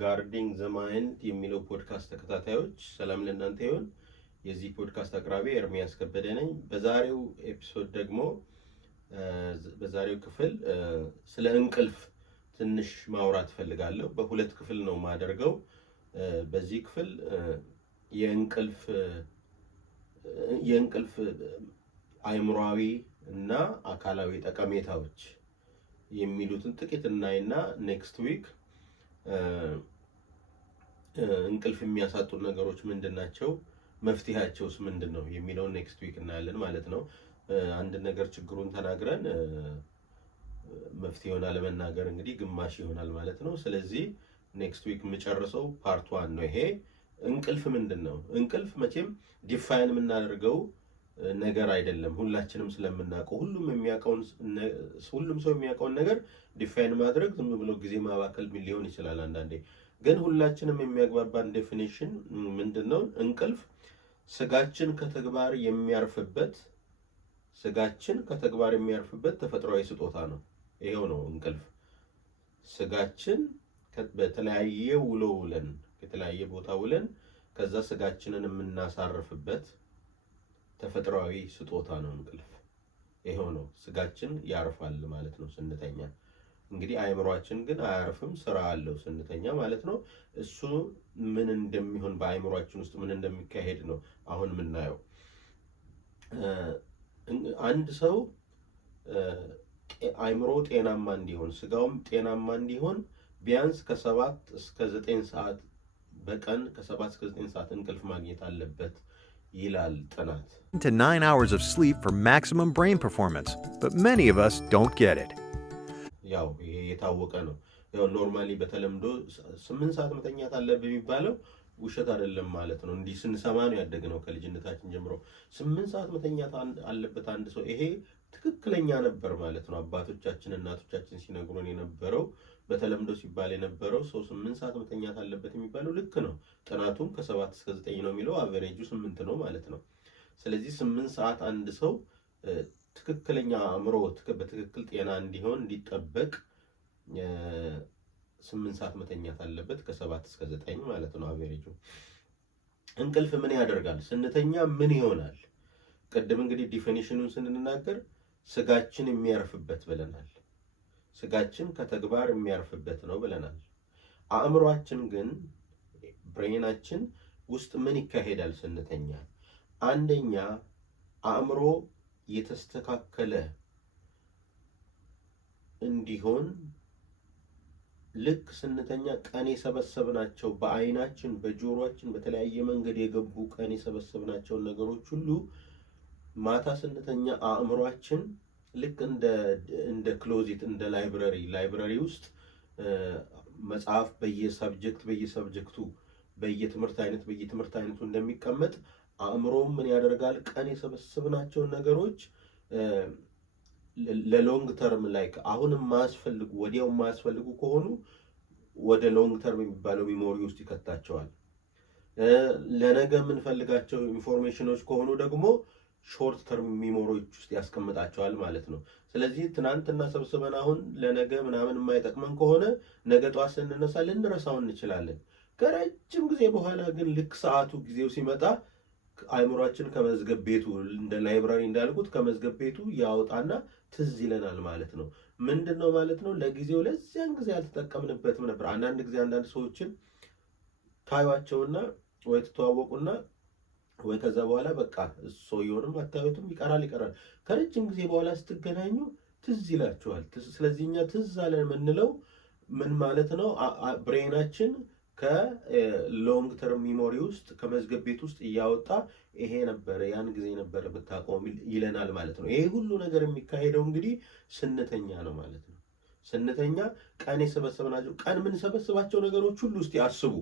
ጋርዲንግ ዘ ማይንድ የሚለው ፖድካስት ተከታታዮች ሰላም ለእናንተ ይሁን። የዚህ ፖድካስት አቅራቢ ኤርሚያስ ከበደ ነኝ። በዛሬው ኤፒሶድ ደግሞ በዛሬው ክፍል ስለ እንቅልፍ ትንሽ ማውራት ፈልጋለሁ። በሁለት ክፍል ነው ማደርገው። በዚህ ክፍል የእንቅልፍ አእምሮአዊ እና አካላዊ ጠቀሜታዎች የሚሉትን ጥቂት እናይና ኔክስት ዊክ እንቅልፍ የሚያሳጡ ነገሮች ምንድናቸው፣ መፍትሄያቸውስ ምንድነው የሚለውን ኔክስት ዊክ እናያለን ማለት ነው። አንድ ነገር ችግሩን ተናግረን መፍትሄውን አለመናገር እንግዲህ ግማሽ ይሆናል ማለት ነው። ስለዚህ ኔክስት ዊክ የምጨርሰው ፓርት 1 ነው። ይሄ እንቅልፍ ምንድነው? እንቅልፍ መቼም ዲፋይን የምናደርገው ነገር አይደለም። ሁላችንም ስለምናውቀው ሁሉም ሰው የሚያውቀውን ነገር ዲፋይን ማድረግ ዝም ብሎ ጊዜ ማባከል ሊሆን ይችላል። አንዳንዴ ግን ሁላችንም የሚያግባባን ዴፊኒሽን ምንድነው? እንቅልፍ ስጋችን ከተግባር የሚያርፍበት ተፈጥሯዊ ስጦታ ነው። ይሄው ነው እንቅልፍ። ስጋችን በተለያየ ከተለያየ ቦታ ውለን ከዛ ስጋችንን የምናሳርፍበት ተፈጥሯዊ ስጦታ ነው እንቅልፍ። ይሄው ነው። ስጋችን ያርፋል ማለት ነው ስንተኛ። እንግዲህ አእምሮአችን ግን አያርፍም፣ ስራ አለው ስንተኛ ማለት ነው። እሱ ምን እንደሚሆን በአእምሮአችን ውስጥ ምን እንደሚካሄድ ነው አሁን የምናየው። አንድ ሰው አእምሮ ጤናማ እንዲሆን ስጋውም ጤናማ እንዲሆን ቢያንስ ከ7 እስከ 9 ሰዓት በቀን ከ7 እስከ 9 ሰዓት እንቅልፍ ማግኘት አለበት ይላል ጥናት። To 9 hours of sleep for maximum brain performance, but many of us don't get it. ያው ይሄ የታወቀ ነው። ያው ኖርማሊ በተለምዶ 8 ሰዓት መተኛት አለብህ የሚባለው ውሸት አይደለም ማለት ነው። እንዲህ ስንሰማ ነው ያደግነው ከልጅነታችን ጀምሮ። 8 ሰዓት መተኛት አለበት አንድ ሰው። ይሄ ትክክለኛ ነበር ማለት ነው። አባቶቻችን እናቶቻችን ሲነግሩን የነበረው በተለምዶ ሲባል የነበረው ሰው 8 ሰዓት መተኛት አለበት የሚባለው ልክ ነው። ጥናቱም ከ7 እስከ 9 ነው የሚለው፣ አቨሬጁ 8 ነው ማለት ነው። ስለዚህ 8 ሰዓት አንድ ሰው ትክክለኛ አእምሮ በትክክል ጤና እንዲሆን እንዲጠበቅ 8 ሰዓት መተኛት አለበት፣ ከ7 እስከ 9 ማለት ነው አቨሬጁ። እንቅልፍ ምን ያደርጋል? ስንተኛ ምን ይሆናል? ቅድም እንግዲህ ዲፊኒሽኑን ስንናገር ስጋችን የሚያርፍበት ብለናል። ስጋችን ከተግባር የሚያርፍበት ነው ብለናል። አእምሮአችን ግን ብሬናችን ውስጥ ምን ይካሄዳል ስንተኛ? አንደኛ አእምሮ የተስተካከለ እንዲሆን ልክ ስንተኛ ቀን የሰበሰብናቸው በአይናችን በጆሮአችን በተለያየ መንገድ የገቡ ቀን የሰበሰብናቸውን ነገሮች ሁሉ ማታ ስንተኛ አእምሮአችን ልክ እንደ ክሎዚት እንደ ላይብረሪ ውስጥ መጽሐፍ በየሰብጀክቱ በየትምህርት አይነቱ እንደሚቀመጥ አእምሮም ምን ያደርጋል? ቀን የሰበሰብናቸውን ነገሮች ለሎንግ ተርም ላይክ አሁንም ማያስፈልጉ ወዲያው ማያስፈልጉ ከሆኑ ወደ ሎንግ ተርም የሚባለው ሚሞሪ ውስጥ ይከታቸዋል። ለነገ የምንፈልጋቸው ኢንፎርሜሽኖች ከሆኑ ደግሞ ሾርት ተርም ሚሞሪዎች ውስጥ ያስቀምጣቸዋል ማለት ነው። ስለዚህ ትናንትና ሰብስበን አሁን ለነገ ምናምን የማይጠቅመን ከሆነ ነገ ጧት ስንነሳ ልንረሳው እንችላለን። ከረጅም ጊዜ በኋላ ግን ልክ ሰዓቱ ጊዜው ሲመጣ አእምሮአችን ከመዝገብ ቤቱ እንደ ላይብራሪ እንዳልኩት ከመዝገብ ቤቱ ያወጣና ትዝ ይለናል ማለት ነው። ምንድነው ማለት ነው? ለጊዜው ለዚያን ጊዜ ያልተጠቀምንበትም ነበር። አንዳንድ ጊዜ አንዳንድ ሰዎችን ታዩዋቸውና ወይ ተተዋወቁና ወይ ከዛ በኋላ በቃ ሰውየውንም አታዩትም፣ ይቀራል። ከረጅም ጊዜ በኋላ ስትገናኙ ትዝ ይላችኋል። ስለዚህ እኛ ትዝ አለን የምንለው ምን ማለት ነው? ብሬናችን ከሎንግ ተርም ሚሞሪ ውስጥ ከመዝገብ ቤት ውስጥ እያወጣ ይሄ ነበረ ያን ጊዜ ነበረ ብታቆም ይለናል ማለት ነው። ይሄ ሁሉ ነገር የሚካሄደው እንግዲህ ስንተኛ ነው ማለት ነው። ስንተኛ ቀን የምንሰበስባቸው ነገሮች ሁሉ እስቲ አስቡ።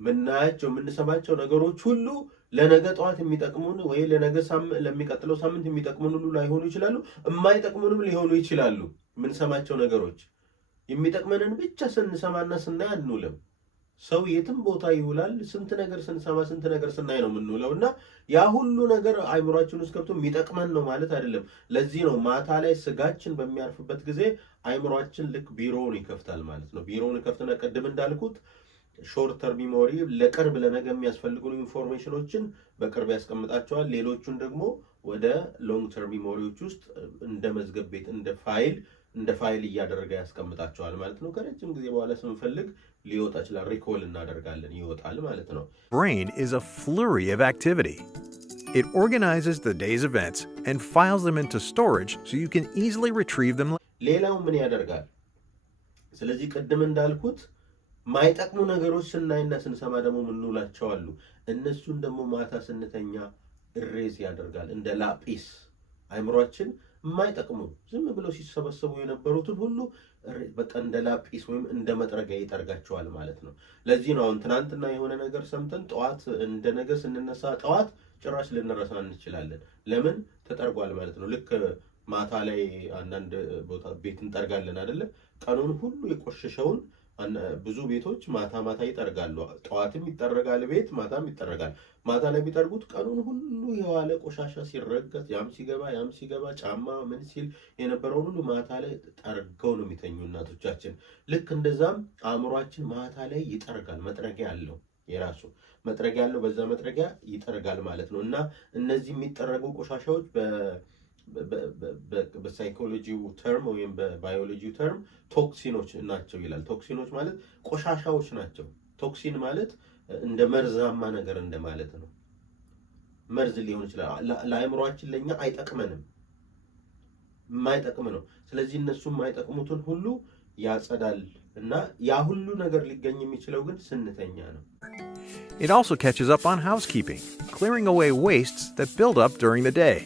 የምንሰማቸው ነገሮች ሁሉ ለነገ ጠዋት የሚጠቅሙን ወይ ለሚቀጥለው ሳምንት የሚጠቅሙን ሁሉ ላይሆኑ ይችላሉ፣ የማይጠቅሙንም ሊሆኑ ይችላሉ። የምንሰማቸው ነገሮች የሚጠቅመንን ብቻ ስንሰማና ስናይ አንውልም። ሰው የትም ቦታ ይውላል። ስንት ነገር ስንሰማ ስንት ነገር ስናይ ነው የምንውለው እና ያ ሁሉ ነገር አይምሮአችን ውስጥ ገብቶ የሚጠቅመን ነው ማለት አይደለም። ለዚህ ነው ማታ ላይ ስጋችን በሚያርፍበት ጊዜ አይምሮአችን ልክ ቢሮውን ይከፍታል ማለት ነው። ቢሮውን ይከፍትና ቅድም እንዳልኩት ሾርት ተርም ሚሞሪ ለቅርብ ለነገ የሚያስፈልጉ ኢንፎርሜሽኖችን በቅርብ ያስቀምጣቸዋል። ሌሎቹን ደግሞ ወደ ሎንግ ተርም ሚሞሪዎች ውስጥ እንደ መዝገብ ቤት እንደ ፋይል እያደረገ ያስቀምጣቸዋል ማለት ነው። ከረጅም ጊዜ በኋላ ስንፈልግ ሊወጣ ይችላል። ሪኮል እናደርጋለን፣ ይወጣል ማለት ነው። Brain is a flurry of activity. It organizes the day's events and files them into storage so you can easily retrieve them. ሌላው ምን ያደርጋል? ስለዚህ ቅድም እንዳልኩት ማይጠቅሙ ነገሮች ስናይና ስንሰማ ደግሞ ምንውላቸው አሉ። እነሱን ደግሞ ማታ ስንተኛ እሬዝ ያደርጋል። እንደ ላጲስ አይምሮአችን የማይጠቅሙ ዝም ብለው ሲሰበሰቡ የነበሩትን ሁሉ በቃ እንደ ላጲስ ወይም እንደ መጥረጊያ ይጠርጋቸዋል ማለት ነው። ለዚህ ነው አሁን ትናንትና የሆነ ነገር ሰምተን ጠዋት እንደ ነገር ስንነሳ ጠዋት ጭራሽ ልንረሳ እንችላለን። ለምን? ተጠርጓል ማለት ነው። ልክ ማታ ላይ አንዳንድ ቦታ ቤት እንጠርጋለን አይደለ? ቀኑን ሁሉ የቆሸሸውን ብዙ ቤቶች ማታ ይጠርጋሉ። ጠዋትም ይጠረጋል ቤት፣ ማታም ይጠረጋል። ማታ ላይ ቢጠርጉት ቀኑን ሁሉ የዋለ ቆሻሻ ሲረገጥ ያም ሲገባ ጫማ ምን ሲል የነበረውን ሁሉ ማታ ላይ ጠርገው ነው የሚተኙ እናቶቻችን። ልክ እንደዛም አእምሯችን ማታ ላይ ይጠርጋል። መጥረጊያ አለው፣ የራሱ መጥረጊያ አለው። በዛ መጥረጊያ ይጠርጋል ማለት ነው። እና እነዚህ የሚጠረጉ ቆሻሻዎች በሳይኮሎጂው ተርም ወይም በባዮሎጂው ተርም ቶክሲኖች ናቸው ይላል። ቶክሲኖች ማለት ቆሻሻዎች ናቸው። ቶክሲን ማለት እንደ መርዛማ ነገር እንደማለት ነው። መርዝ ሊሆን ይችላል። ለአእምሮአችን ለኛ አይጠቅመንም፣ የማይጠቅም ነው። ስለዚህ እነሱ የማይጠቅሙትን ሁሉ ያጸዳል እና ያ ሁሉ ነገር ሊገኝ የሚችለው ግን ስንተኛ ነው። It also catches up on housekeeping, clearing away wastes that build up during the day.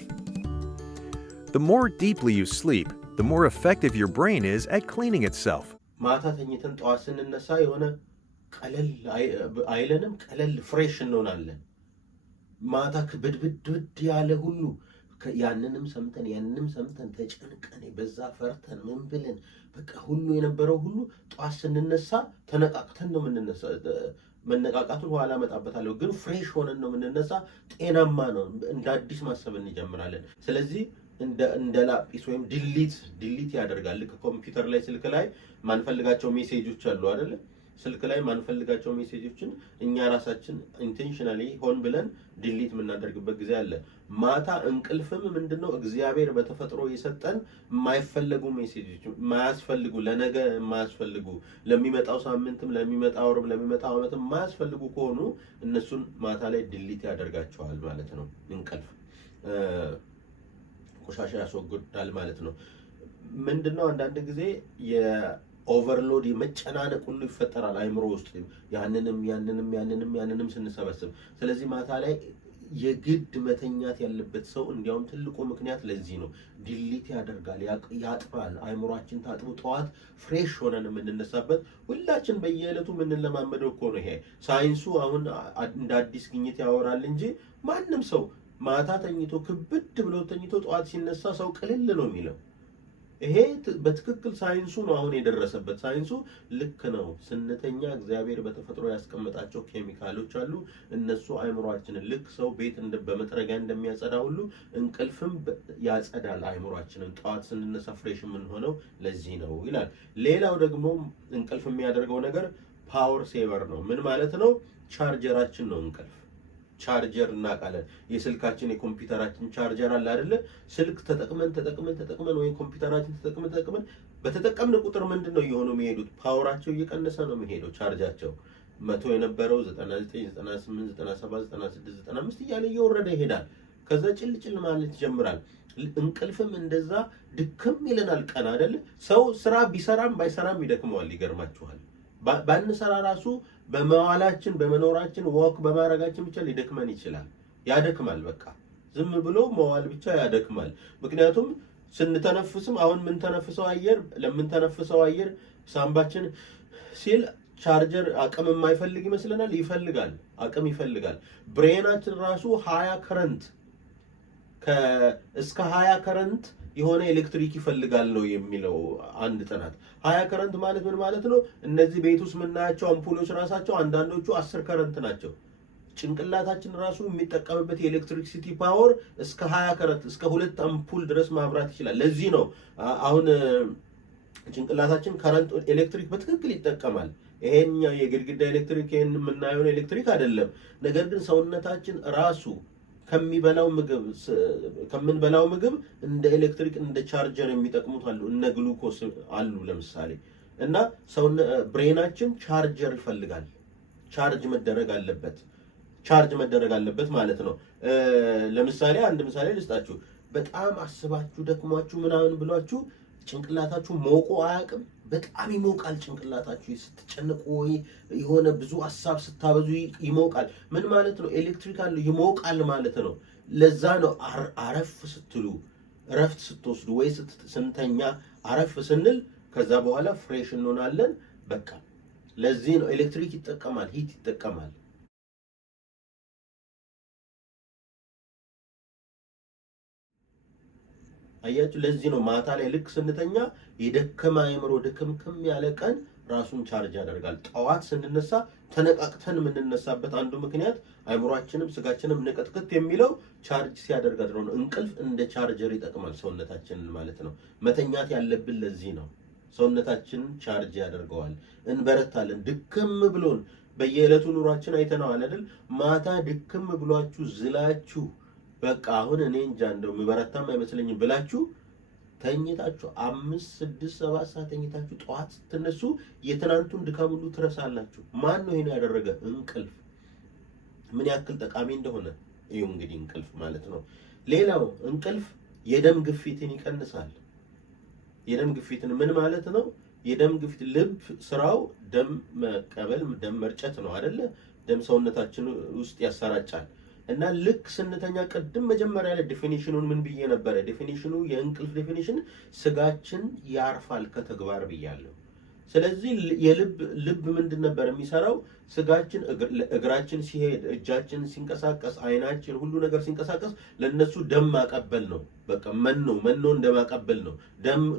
The more deeply you sleep, the more effective your brain is at cleaning itself. ማታ ተኝተን ጠዋት ስንነሳ የሆነ ቀለል አይለንም፣ ቀለል ፍሬሽ እንሆናለን። ማታ ብድብድ ያለ ሁሉ ያንንም ሰምተን ተጨንቀን በዛ ፈርተን ምን ብለን በቃ ሁሉ የነበረው ሁሉ ጠዋት ስንነሳ ተነቃቅተን ነው የምንነሳ። መነቃቃቱን ኋላ መጣበታለሁ፣ ግን ፍሬሽ ሆነን ነው የምንነሳ። ጤናማ ነው፣ እንደ አዲስ ማሰብ እንጀምራለን። ስለዚህ እንደ ላጲስ ወይም ዲሊት ያደርጋል። ልክ ኮምፒውተር ላይ ስልክ ላይ ማንፈልጋቸው ሜሴጆች አሉ አይደለ? ስልክ ላይ ማንፈልጋቸው ሜሴጆችን እኛ ራሳችን ኢንቴንሽናሊ ሆን ብለን ዲሊት የምናደርግበት ጊዜ አለ። ማታ እንቅልፍም ምንድነው እግዚአብሔር በተፈጥሮ የሰጠን የማይፈለጉ ሜሴጆች፣ የማያስፈልጉ ለነገ የማያስፈልጉ ለሚመጣው ሳምንትም ለሚመጣው ወርም ለሚመጣው ዓመትም የማያስፈልጉ ከሆኑ እነሱን ማታ ላይ ዲሊት ያደርጋቸዋል ማለት ነው። እንቅልፍ ቆሻሻ ያስወግዳል ማለት ነው። ምንድነው አንዳንድ ጊዜ የኦቨርሎድ የመጨናነቅ ሁሉ ይፈጠራል አይምሮ ውስጥ ያንንም ስንሰበስብ። ስለዚህ ማታ ላይ የግድ መተኛት ያለበት ሰው እንዲያውም ትልቁ ምክንያት ለዚህ ነው። ዲሊት ያደርጋል፣ ያጥባል። አይምሮአችን ታጥቦ ጠዋት ፍሬሽ ሆነን የምንነሳበት ሁላችን በየዕለቱ የምንለማመደው እኮ ነው። ይሄ ሳይንሱ አሁን እንደ አዲስ ግኝት ያወራል እንጂ ማንም ሰው ማታ ተኝቶ ክብድ ብሎ ተኝቶ ጠዋት ሲነሳ ሰው ቅልል ነው የሚለው። ይሄ በትክክል ሳይንሱ ነው አሁን የደረሰበት። ሳይንሱ ልክ ነው። ስንተኛ እግዚአብሔር በተፈጥሮ ያስቀመጣቸው ኬሚካሎች አሉ። እነሱ አይምሮአችንን ልክ ሰው ቤት በመጥረጊያ እንደሚያጸዳ ሁሉ እንቅልፍም ያጸዳል አይምሮአችንን። ጠዋት ስንነሳ ፍሬሽ የምንሆነው ለዚህ ነው ይላል። ሌላው ደግሞ እንቅልፍ የሚያደርገው ነገር ፓወር ሴቨር ነው። ምን ማለት ነው? ቻርጀራችን ነው እንቅልፍ። ቻርጀር እናውቃለን። የስልካችን የኮምፒውተራችን ቻርጀር አለ አይደለ? ስልክ ተጠቅመን ወይ ኮምፒውተራችን ተጠቅመን በተጠቀምን ቁጥር ምንድነው እየሆነው የሚሄዱት? ፓወራቸው እየቀነሰ ነው የሚሄደው። ቻርጃቸው 100 የነበረው 99 98 97 96 95 እያለ እየወረደ ይሄዳል። ከዛ ጭልጭል ማለት ይጀምራል። እንቅልፍም እንደዛ ድክም ይለናል ቀን አይደለ? ሰው ስራ ቢሰራም ባይሰራም ይደክመዋል። ይገርማችኋል። ባንሰራ ራሱ በመዋላችን በመኖራችን ወክ በማድረጋችን ብቻ ሊደክመን ይችላል። ያደክማል። በቃ ዝም ብሎ መዋል ብቻ ያደክማል። ምክንያቱም ስንተነፍስም አሁን ለምንተነፍሰው አየር ሳምባችን ሲል ቻርጀር አቅም የማይፈልግ ይመስለናል። አቅም ይፈልጋል። ብሬናችን ራሱ 20 ከረንት እስከ 20 ከረንት የሆነ ኤሌክትሪክ ይፈልጋል ነው የሚለው አንድ ጥናት። 20 ከረንት ማለት ምን ማለት ነው? እነዚህ ቤት ውስጥ የምናያቸው አምፑሎች ራሳቸው አንዳንዶቹ 10 ከረንት ናቸው። ጭንቅላታችን ራሱ የሚጠቀምበት የኤሌክትሪክሲቲ ፓወር እስከ 20 ከረንት እስከ 2 አምፑል ድረስ ማብራት ይችላል። ለዚህ ነው አሁን ጭንቅላታችን ከረንት ኤሌክትሪክ በትክክል ይጠቀማል። ይሄኛው የግድግዳ ኤሌክትሪክ ይሄን የምናየው ኤሌክትሪክ አይደለም። ነገር ግን ሰውነታችን ራሱ ከምንበላው ምግብ እንደ ኤሌክትሪክ እንደ ቻርጀር የሚጠቅሙት አሉ። እነ ግሉኮስ አሉ ለምሳሌ። እና ብሬናችን ቻርጀር ይፈልጋል። ቻርጅ መደረግ አለበት ማለት ነው። ለምሳሌ አንድ ምሳሌ ልስጣችሁ። በጣም አስባችሁ ደክሟችሁ ምናምን ብሏችሁ ጭንቅላታችሁ ሞቆ አያውቅም? በጣም ይሞቃል ጭንቅላታችሁ ስትጨነቁ ወይ የሆነ ብዙ ሐሳብ ስታበዙ ይሞቃል። ምን ማለት ነው? ኤሌክትሪካል ይሞቃል ማለት ነው። ለዛ ነው አረፍ ስትሉ እረፍት ስትወስዱ ወይ ስንተኛ አረፍ ስንል ከዛ በኋላ ፍሬሽ እንሆናለን። በቃ ለዚህ ነው ኤሌክትሪክ ይጠቀማል፣ ሂት ይጠቀማል። አያችሁ፣ ለዚህ ነው ማታ ላይ ልክ ስንተኛ የደከመ አእምሮ ድክምክም ያለ ቀን ራሱን ቻርጅ ያደርጋል። ጠዋት ስንነሳ ተነቃቅተን የምንነሳበት አንዱ ምክንያት አእምሯችንም ስጋችንም ንቅጥቅጥ የሚለው ቻርጅ ሲያደርግ አድሮ ነው። እንቅልፍ እንደ ቻርጀር ይጠቅማል ሰውነታችንን ማለት ነው። መተኛት ያለብን ለዚህ ነው። ሰውነታችንን ቻርጅ ያደርገዋል። እንበረታለን። ድክም ብሎን በየዕለቱ ኑሯችን አይተነዋል አይደል? ማታ ድክም ብሏችሁ ዝላችሁ በቃ አሁን እኔ እንጃ እንደው ምበረታም አይመስለኝም ብላችሁ ተኝታችሁ 5 6 7 ሰዓት ተኝታችሁ ጠዋት ስትነሱ የትናንቱን ድካም ሁሉ ትረሳላችሁ። ማን ነው ይሄን ያደረገ? እንቅልፍ ምን ያክል ጠቃሚ እንደሆነ እዩ እንግዲህ እንቅልፍ ማለት ነው። ሌላው እንቅልፍ የደም ግፊትን ይቀንሳል። የደም ግፊትን ምን ማለት ነው? የደም ግፊት ልብ ስራው ደም መቀበል ደም መርጨት ነው አይደለ? ደም ሰውነታችን ውስጥ ያሰራጫል። እና ልክ ስንተኛ ቅድም መጀመሪያ ላይ ዴፊኒሽኑን ምን ብዬ ነበር? ዴፊኒሽኑ የእንቅልፍ ዴፊኒሽን ስጋችን ያርፋል ከተግባር ብያለሁ። ስለዚህ ልብ ምንድን ነበር የሚሰራው? ስጋችን እግራችን ሲሄድ፣ እጃችን ሲንቀሳቀስ፣ አይናችን ሁሉ ነገር ሲንቀሳቀስ ለነሱ ደም ማቀበል ነው። በቃ መኖ እንደማቀበል ነው።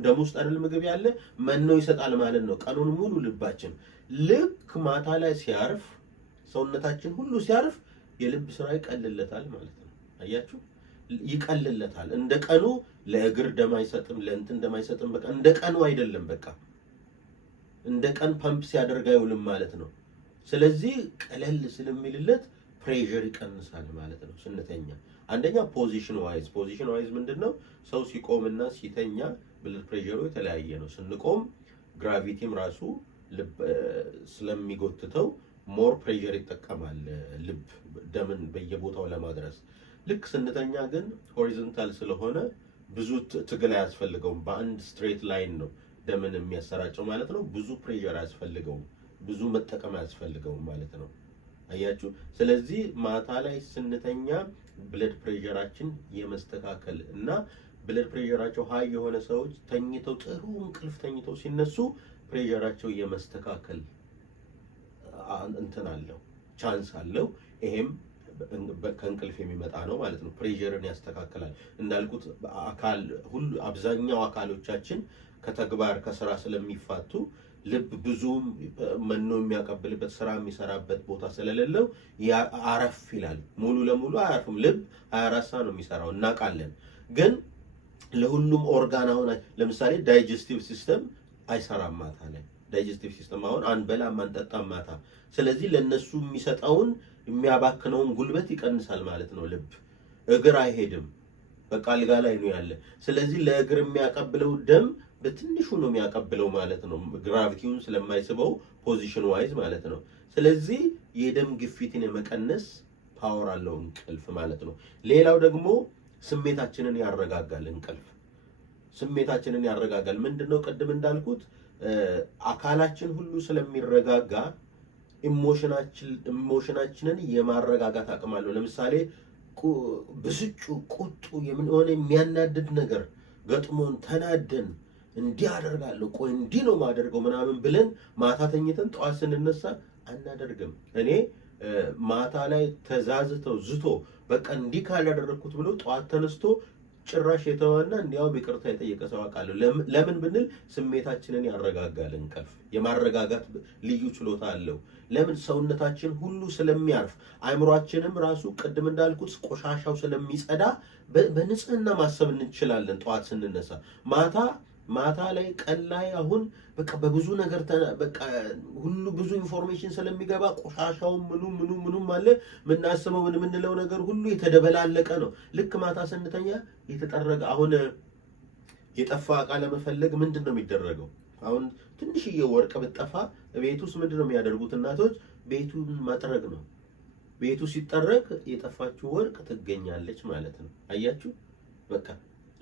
ደም ውስጥ አይደል ምግብ ያለ መኖ ይሰጣል ማለት ነው ቀኑን ሙሉ ልባችን። ልክ ማታ ላይ ሲያርፍ ሰውነታችን ሁሉ ሲያርፍ የልብ ስራ ይቀልለታል ማለት ነው። አያችሁ፣ ይቀልለታል። እንደ ቀኑ ለእግር ደም አይሰጥም፣ ለእንትን ደም አይሰጥም። በቃ እንደ ቀኑ አይደለም። በቃ እንደ ቀን ፐምፕ ሲያደርግ አይውልም ማለት ነው። ስለዚህ ቀለል ስለሚልለት ፕሬሸር ይቀንሳል ማለት ነው ስንተኛ። አንደኛ ፖዚሽን ዋይዝ ምንድነው? ሰው ሲቆምና ሲተኛ ብለድ ፕሬሸሩ የተለያየ ነው። ስንቆም ግራቪቲም ራሱ ስለሚጎትተው ሞር ፕሬሸር ይጠቀማል ልብ ደምን በየቦታው ለማድረስ። ልክ ስንተኛ ግን ሆሪዞንታል ስለሆነ ብዙ ትግል አያስፈልገውም። በአንድ ስትሬት ላይን ነው ደምን የሚያሰራጨው ማለት ነው። ብዙ ፕሬሸር አያስፈልገውም፣ ብዙ መጠቀም አያስፈልገውም ማለት ነው። አያችሁ። ስለዚህ ማታ ላይ ስንተኛ ብለድ ፕሬሸራችን የመስተካከል እና ብለድ ፕሬሸራቸው ሃይ የሆነ ሰዎች ተኝተው ጥሩ እንቅልፍ ተኝተው ሲነሱ ፕሬሸራቸው የመስተካከል እንትን አለው፣ ቻንስ አለው። ይሄም ከእንቅልፍ የሚመጣ ነው ማለት ነው። ፕሬሸርን ያስተካክላል። እንዳልኩት ሁሉ አብዛኛው አካሎቻችን ከተግባር ከስራ ስለሚፋቱ ልብ ብዙም መኖ የሚያቀብልበት ስራ የሚሰራበት ቦታ ስለሌለው አረፍ ይላል። ሙሉ ለሙሉ አያርፍም። ልብ 24 ሰዓት ነው የሚሰራው እናውቃለን። ግን ለሁሉም ኦርጋን አሁን ለምሳሌ ዳይጀስቲቭ ሲስተም አይሰራም ማታ ላይ። ዳይጀስቲቭ ሲስተም አሁን አንበላም አንጠጣም ማታ። ስለዚህ ለነሱ የሚሰጠውን የሚያባክነውን ጉልበት ይቀንሳል ማለት ነው። ልብ እግር አይሄድም፣ በቃ አልጋ ላይ ነው ያለ። ስለዚህ ለእግር የሚያቀብለው ደም በትንሹ ነው የሚያቀብለው ማለት ነው፣ ግራቪቲውን ስለማይስበው ፖዚሽን ዋይዝ ማለት ነው። ስለዚህ የደም ግፊትን የመቀነስ ፓወር አለው እንቅልፍ ማለት ነው። ሌላው ደግሞ ስሜታችንን ያረጋጋል እንቅልፍ። ስሜታችንን ያረጋጋል ምንድነው? ቅድም እንዳልኩት አካላችን ሁሉ ስለሚረጋጋ ኢሞሽናችንን የማረጋጋት አቅም አለው። ለምሳሌ ብስጩ፣ ቁጡ የሆነ የሚያናድድ ነገር ገጥሞን ተናደን እንዲህ አደርጋለሁ ቆይ እንዲህ ነው ማደርገው ምናምን ብለን ማታ ተኝተን ጠዋት ስንነሳ አናደርግም። እኔ ማታ ላይ ተዛዝተው ዝቶ በቃ እንዲህ ካላደረኩት ብሎ ጠዋት ተነስቶ ጭራሽ የተወና እንዲያውም ይቅርታ የጠየቀ ሰው አውቃለሁ። ለምን ብንል ስሜታችንን ያረጋጋል። እንቅልፍ የማረጋጋት ልዩ ችሎታ አለው። ለምን? ሰውነታችን ሁሉ ስለሚያርፍ፣ አእምሯችንም ራሱ ቅድም እንዳልኩት ቆሻሻው ስለሚጸዳ በንጽህና ማሰብ እንችላለን። ጠዋት ስንነሳ ማታ ማታ ላይ ቀን ላይ አሁን በቃ በብዙ ነገር በቃ ሁሉ ብዙ ኢንፎርሜሽን ስለሚገባ ቆሻሻው ምኑም አለ ምናስበው ምንለው ነገር ሁሉ የተደበላለቀ ነው። ልክ ማታ ስንተኛ የተጠረገ አሁን የጠፋ ዕቃ ለመፈለግ ምንድነው የሚደረገው? አሁን ትንሽዬ ወርቅ ብትጠፋ ቤት ውስጥ ምንድነው የሚያደርጉት እናቶች? ቤቱን ማጥረግ ነው። ቤቱ ሲጠረግ የጠፋችው ወርቅ ትገኛለች ማለት ነው። አያችሁ በቃ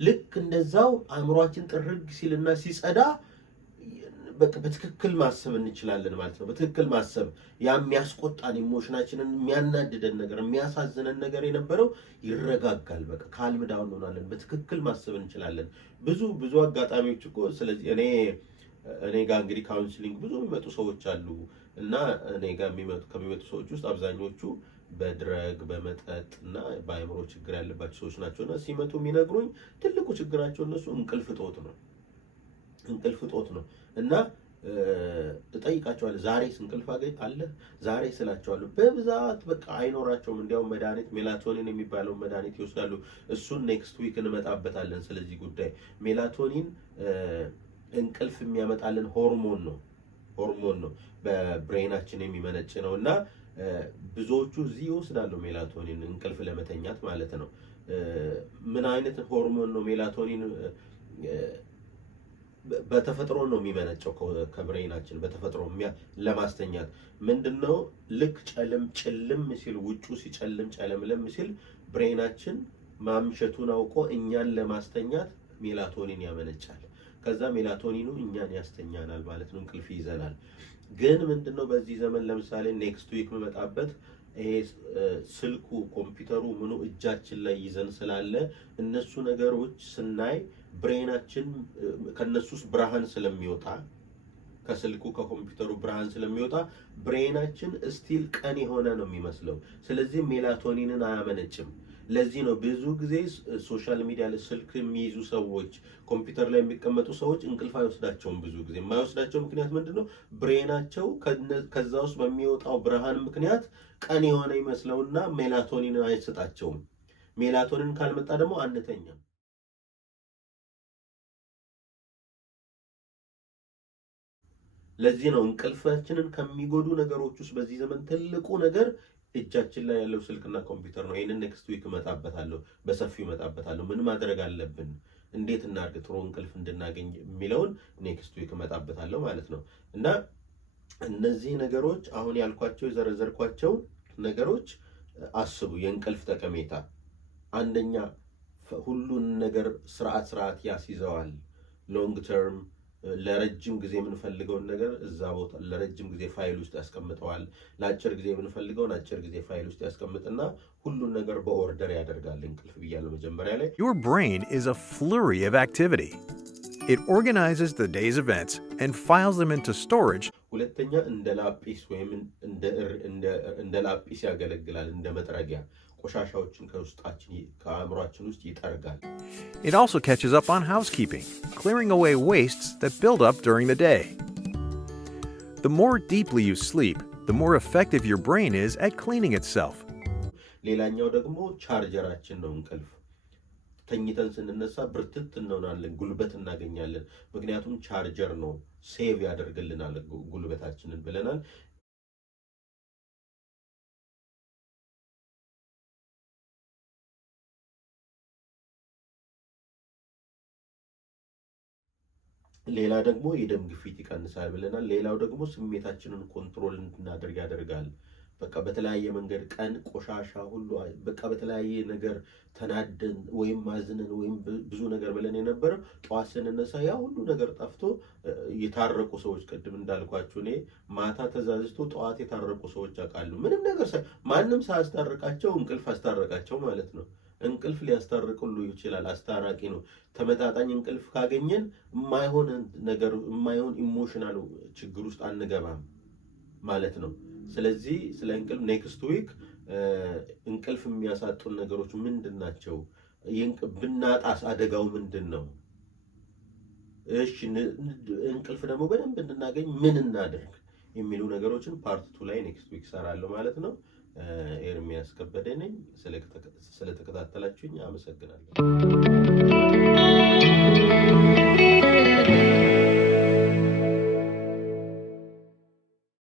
ልክ እንደዛው አእምሮአችን ጥርግ ሲልና ሲጸዳ በቃ በትክክል ማሰብ እንችላለን ማለት ነው። በትክክል ማሰብ ያ የሚያስቆጣን ኢሞሽናችንን የሚያናድደን ነገር የሚያሳዝነን ነገር የነበረው ይረጋጋል። በቃ ካልም ዳውን እንሆናለን። በትክክል ማሰብ እንችላለን። ብዙ አጋጣሚዎች እኮ ስለዚህ እኔ ጋር እንግዲህ ካውንስሊንግ ብዙ የሚመጡ ሰዎች አሉ እና እኔ ጋር ከሚመጡ ሰዎች ውስጥ አብዛኞቹ በድረግ በመጠጥ እና በአእምሮ ችግር ያለባቸው ሰዎች ናቸውና ሲመጡ የሚነግሩኝ ትልቁ ችግራቸው እነሱ እንቅልፍ እጦት ነው እና እጠይቃቸዋለሁ ዛሬስ እንቅልፍ አለ ዛሬ ስላቸዋለሁ በብዛት በቃ አይኖራቸውም። እንዲያውም መድኃኒት ሜላቶኒን የሚባለው መድኃኒት ይወስዳሉ። እሱን ኔክስት ዊክ እንመጣበታለን። ስለዚህ ጉዳይ ሜላቶኒን እንቅልፍ የሚያመጣልን ሆርሞን ነው በብሬናችን የሚመነጭ ነው እና ብዙዎቹ እዚህ ይወስዳሉ ሜላቶኒን እንቅልፍ ለመተኛት ማለት ነው። ምን አይነት ሆርሞን ነው ሜላቶኒን? በተፈጥሮ ነው የሚመነጨው ከብሬናችን በተፈጥሮ ለማስተኛት ምንድነው ልክ ጨልም ሲል ውጩ ጨለምለም ሲል ብሬናችን ማምሸቱን አውቆ እኛን ለማስተኛት ሜላቶኒን ያመነጫል። ከዛ ሜላቶኒኑ እኛን ያስተኛናል ማለት ነው። እንቅልፍ ይዘናል። ግን ምንድነው በዚህ ዘመን ለምሳሌ ኔክስት ዊክ መጣበት ይሄ ስልኩ ኮምፒውተሩ ምኑ እጃችን ላይ ይዘን ስላለ እነሱ ነገሮች ስናይ ብሬናችን ከነሱስ ብርሃን ስለሚወጣ ከስልኩ ከኮምፒውተሩ ብርሃን ስለሚወጣ ብሬናችን ስቲል ቀን የሆነ ነው የሚመስለው። ስለዚህ ሜላቶኒንን አያመነጭም። ለዚህ ነው ብዙ ጊዜ ሶሻል ሚዲያ ላይ ስልክ የሚይዙ ሰዎች ኮምፒውተር ላይ የሚቀመጡ ሰዎች እንቅልፍ አይወስዳቸውም። ብዙ ጊዜ የማይወስዳቸው ምክንያት ምንድነው? ብሬናቸው ከዛ ውስጥ በሚወጣው ብርሃን ምክንያት ቀን የሆነ ይመስለውና ሜላቶኒንን አይሰጣቸውም። ሜላቶኒን ካልመጣ ደግሞ አንተኛም። ለዚህ ነው እንቅልፋችንን ከሚጎዱ ነገሮች ውስጥ በዚህ ዘመን ትልቁ ነገር እጃችን ላይ ያለው ስልክና ኮምፒውተር ነው። ይሄንን ኔክስት ዊክ በሰፊው እመጣበታለሁ። ምን ማድረግ አለብን፣ እንዴት እናድርግ ጥሩ እንቅልፍ እንድናገኝ የሚለውን ኔክስት ዊክ እመጣበታለሁ ማለት ነው። እና እነዚህ ነገሮች አሁን ያልኳቸው የዘረዘርኳቸው ነገሮች አስቡ። የእንቅልፍ ጠቀሜታ አንደኛ ሁሉን ነገር ስርዓት ያስይዘዋል። ሎንግ ተርም ለረጅም ጊዜ የምንፈልገውን ነገር እዛ ቦታ ለረጅም ጊዜ ፋይል ውስጥ ያስቀምጠዋል። ለአጭር ጊዜ የምንፈልገውን አጭር ጊዜ ፋይል ውስጥ ያስቀምጥና ሁሉን ነገር በኦርደር ያደርጋል። እንቅልፍ ብያለሁ መጀመሪያ ላይ። Your brain is a flurry of activity. It organizes the day's events and files them into storage. ሁለተኛ እንደ ላጲስ ወይም እንደ ላጲስ ያገለግላል፣ እንደ መጥረጊያ ቆሻሻዎችን ከአእምሯችን ውስጥ ይጠርጋል። It also catches up on housekeeping, clearing away wastes that build up during the day. The more deeply you sleep, the more effective your brain is at cleaning itself. ሌላኛው ደግሞ ቻርጀራችን ነው እንቅልፍ። ተኝተን ስንነሳ ብርትት እንሆናለን፣ ጉልበት እናገኛለን። ምክንያቱም ቻርጀር ነው፣ ሴቭ ያደርግልናል ጉልበታችንን ብለናል። ሌላ ደግሞ የደም ግፊት ይቀንሳል ብለናል። ሌላው ደግሞ ስሜታችንን ኮንትሮል እንድናደርግ ያደርጋል። በቃ በተለያየ መንገድ ቀን ቆሻሻ ሁሉ በቃ በተለያየ ነገር ተናደን ወይም ማዝነን ወይም ብዙ ነገር ብለን የነበረው ጠዋት ስንነሳ ያ ሁሉ ነገር ጠፍቶ የታረቁ ሰዎች ቅድም እንዳልኳችሁ እኔ ማታ ተዛዝቶ ጠዋት የታረቁ ሰዎች አውቃለሁ። ምንም ነገር ማንም ሳያስታርቃቸው እንቅልፍ አስታረቃቸው ማለት ነው። እንቅልፍ ሊያስታርቅሉ ይችላል፣ አስታራቂ ነው። ተመጣጣኝ እንቅልፍ ካገኘን የማይሆን ኢሞሽናል ችግር ውስጥ አንገባም ማለት ነው። ስለዚህ ስለ እንቅልፍ ኔክስት ዊክ እንቅልፍ የሚያሳጡን ነገሮች ምንድናቸው? ብናጣስ አደጋው ምንድነው? እሺ እንቅልፍ ደግሞ በደንብ እንድናገኝ ምን እናድርግ የሚሉ ነገሮችን ፓርት 2 ላይ ኔክስት ዊክ ሰራለሁ ማለት ነው። ኤርሚያስ ከበደ ነኝ። ስለተከታተላችሁኝ አመሰግናለሁ።